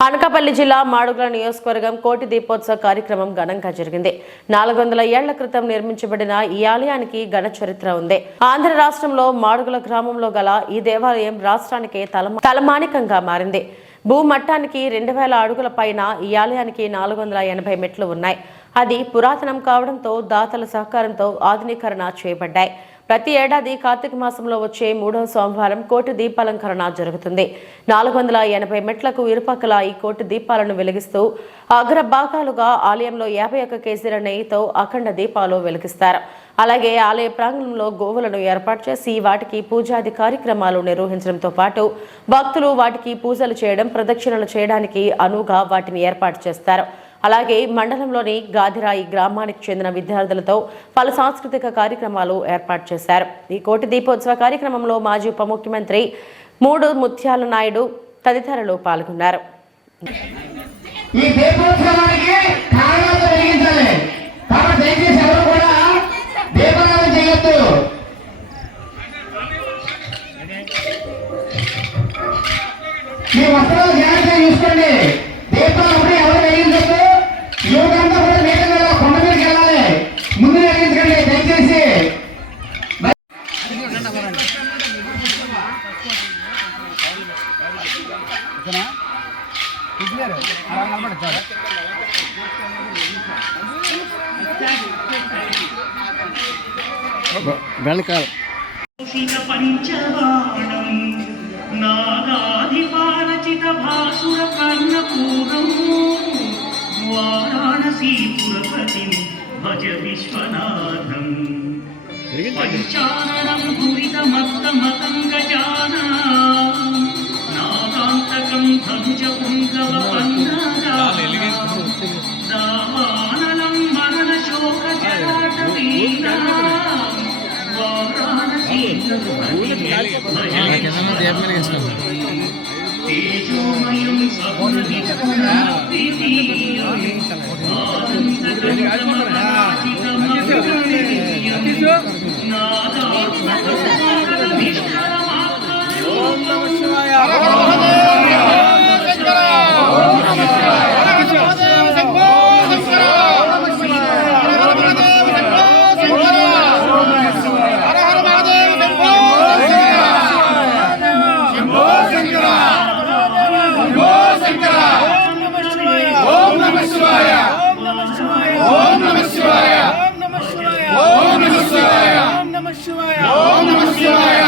అనకాపల్లి జిల్లా మాడుగుల నియోజకవర్గం కోటి దీపోత్సవ కార్యక్రమం ఘనంగా జరిగింది. 400 ఏళ్ల క్రితం నిర్మించబడిన ఈ ఆలయానికి ఘన చరిత్ర ఉంది. ఆంధ్ర రాష్ట్రంలో మాడుగుల గ్రామంలో గల ఈ దేవాలయం రాష్ట్రానికి తలమానికంగా మారింది. భూమట్టానికి 2000 అడుగుల పైన ఈ ఆలయానికి 480 మెట్లు ఉన్నాయి. అది పురాతనం కావడంతో దాతల సహకారంతో ఆధునీకరణ చేయబడ్డాయి. ప్రతి ఏడాది కార్తీక మాసంలో వచ్చే 3వ సోమవారం కోటి దీపాలంకరణ జరుగుతుంది. 480 మెట్లకు ఇరుపక్కల ఈ కోటి దీపాలను వెలిగిస్తూ అగ్రభాగాలుగా ఆలయంలో 51 కేజీల నెయ్యితో అఖండ దీపాలు వెలిగిస్తారు. అలాగే ఆలయ ప్రాంగణంలో గోవులను ఏర్పాటు చేసి వాటికి పూజాది కార్యక్రమాలు నిర్వహించడంతో పాటు భక్తులు వాటికి పూజలు చేయడం, ప్రదక్షిణలు చేయడానికి అనువుగా వాటిని ఏర్పాటు చేస్తారు. అలాగే మండలంలోని గాదిరాయి గ్రామానికి చెందిన విద్యార్థులతో పలు సాంస్కృతిక కార్యక్రమాలు ఏర్పాటు చేశారు. ఈ కోటి దీపోత్సవ కార్యక్రమంలో మాజీ ఉప ముఖ్యమంత్రి మూడు ముత్యాల నాయుడు తదితరులు పాల్గొన్నారు. పంచవాణం నాగాధిపారచిత భాసుర కర్ణపూరం వారాణసీపురపతిం భజ విశ్వనాథం పంచాననం దురితమత్తమతంగజానా నాగాంతకం ధనుజ పుంగవ పన్నాగానలం మరణ శోక జరాటవీనా తేజోమయం Om Namah Shivaya.